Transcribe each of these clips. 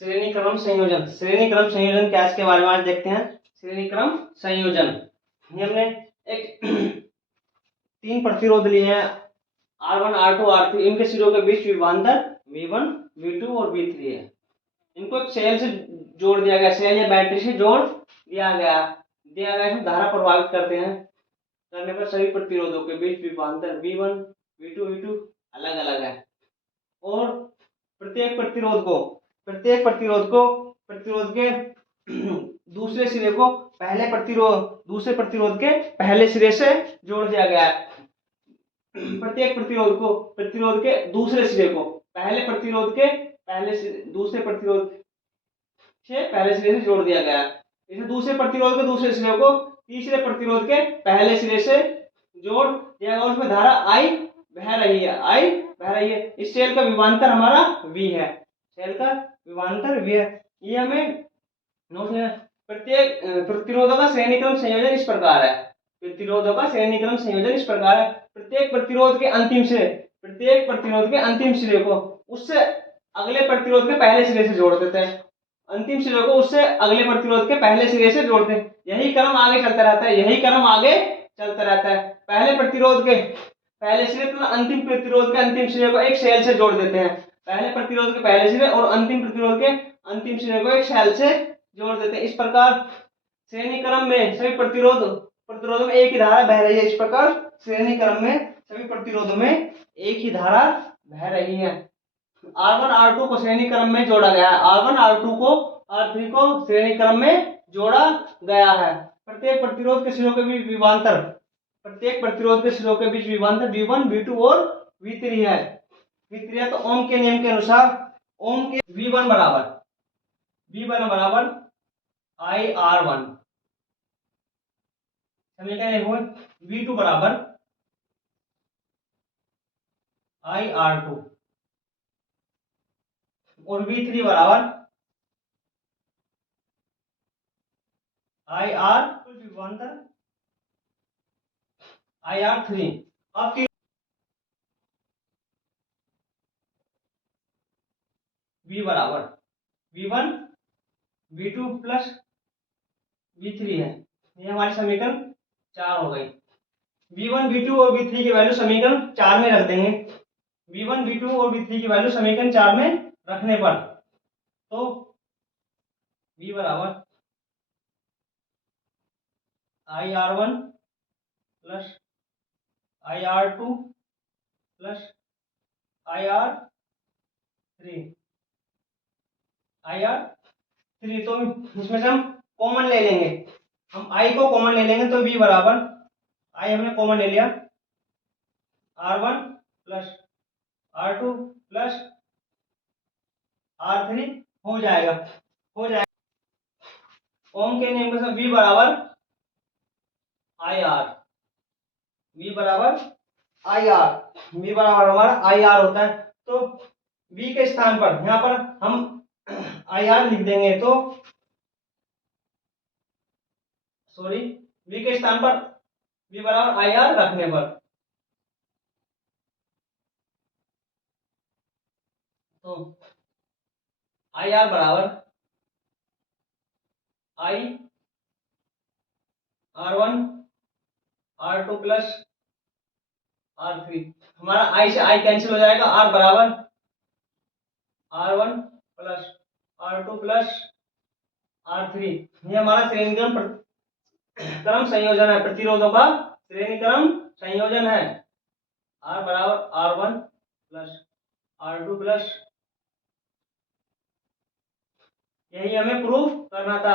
श्रेणी क्रम संयोजन। श्रेणी क्रम संयोजन क्या, इसके बारे में आज देखते हैं। श्रेणी क्रम संयोजन, ये हमने एक तीन प्रतिरोध लिए हैं, R1 R2 R3, इनके सिरों के बीच विभवांतर V1 V2 और V3 है। इनको एक सेल से जोड़ दिया गया, सेल या बैटरी से जोड़ दिया गया इसमें धारा प्रभावित करते हैं, करने पर सभी प्रतिरोधों के बीच विभवांतर V1 V2 V2 अलग अलग है। और प्रत्येक प्रतिरोध के दूसरे सिरे को दूसरे प्रतिरोध के पहले सिरे से जोड़ दिया गया है। प्रत्येक प्रतिरोध के दूसरे सिरे को दूसरे प्रतिरोध से पहले सिरे से जोड़ दिया गया है। इसे दूसरे प्रतिरोध के दूसरे सिरे को तीसरे प्रतिरोध के पहले सिरे से जोड़ दिया गया। उसमें धारा I बह रही है। इस सेल का विभवांतर हमारा V है। ये हमें नोट है। प्रत्येक प्रतिरोधों का श्रेणीक्रम संयोजन इस प्रकार है। प्रत्येक प्रतिरोध के अंतिम सिरे को उससे अगले प्रतिरोध के पहले सिरे से जोड़ देते हैं। अंतिम सिरे को उससे अगले प्रतिरोध के पहले सिरे से जोड़ते हैं। यही क्रम आगे चलता रहता है। पहले प्रतिरोध के पहले सिरे तथा अंतिम प्रतिरोध के अंतिम सिरे को एक सेल से जोड़ देते हैं। पहले प्रतिरोध के पहले सिरे और अंतिम प्रतिरोध के अंतिम सिरे को एक सेल से जोड़ देते हैं। इस प्रकार श्रेणी क्रम में सभी प्रतिरोधों में एक ही धारा बह रही है। इस प्रकार श्रेणी क्रम में सभी प्रतिरोधों में एक ही धारा बह रही है। R1 R2 को श्रेणी क्रम में जोड़ा गया है। R1 R2 को R3 को श्रेणी क्रम में जोड़ा गया है। प्रत्येक प्रतिरोध के सिरों के बीच विभवांतर V1 V2 और V3 है। तो ओम के नियम के अनुसार V1 बराबर IR1, समीकरण V2 बराबर IR2 और V3 बराबर IR3। अब V बराबर V1 V2 प्लस V3 है। ये हमारी समीकरण 4 हो गई। V1 V2 और V3 की वैल्यू समीकरण 4 में रख देंगे। V1 V2 और V3 की वैल्यू समीकरण 4 में रखने पर तो V बराबर IR1 plus IR2 plus IR3। तो इसमें से हम कॉमन ले लेंगे। हम I को कॉमन ले लेंगे तो V बराबर I हमने कॉमन ले लिया R1 plus R2 plus R3 हो जाएगा। ओम के नियम से V बराबर IR हमारा IR होता है। तो V के स्थान पर यहाँ पर हम IR लिख देंगे। तो V के स्थान पर V बराबर IR रखने पर तो IR बराबर R1 R2 प्लस R3। हमारा I से I कैंसिल हो जाएगा। R बराबर R1 plus R2 plus R3। ये हमारा श्रेणी क्रम संयोजन है। प्रतिरोधों का श्रेणी क्रम संयोजन है। R बराबर R1 प्लस R2 प्लस, यही हमें प्रूफ करना था।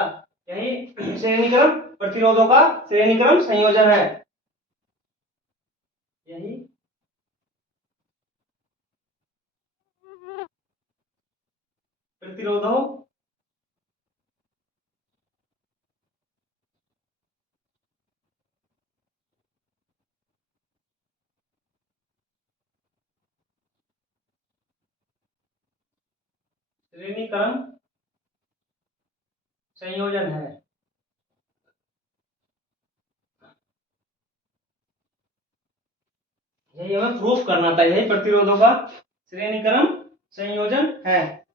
यही श्रेणी क्रम प्रतिरोधों का श्रेणी क्रम संयोजन है। यही प्रतिरोधों श्रेणी क्रम संयोजन है। यही हमें प्रूफ करना था। यही प्रतिरोधों का श्रेणी क्रम संयोजन है।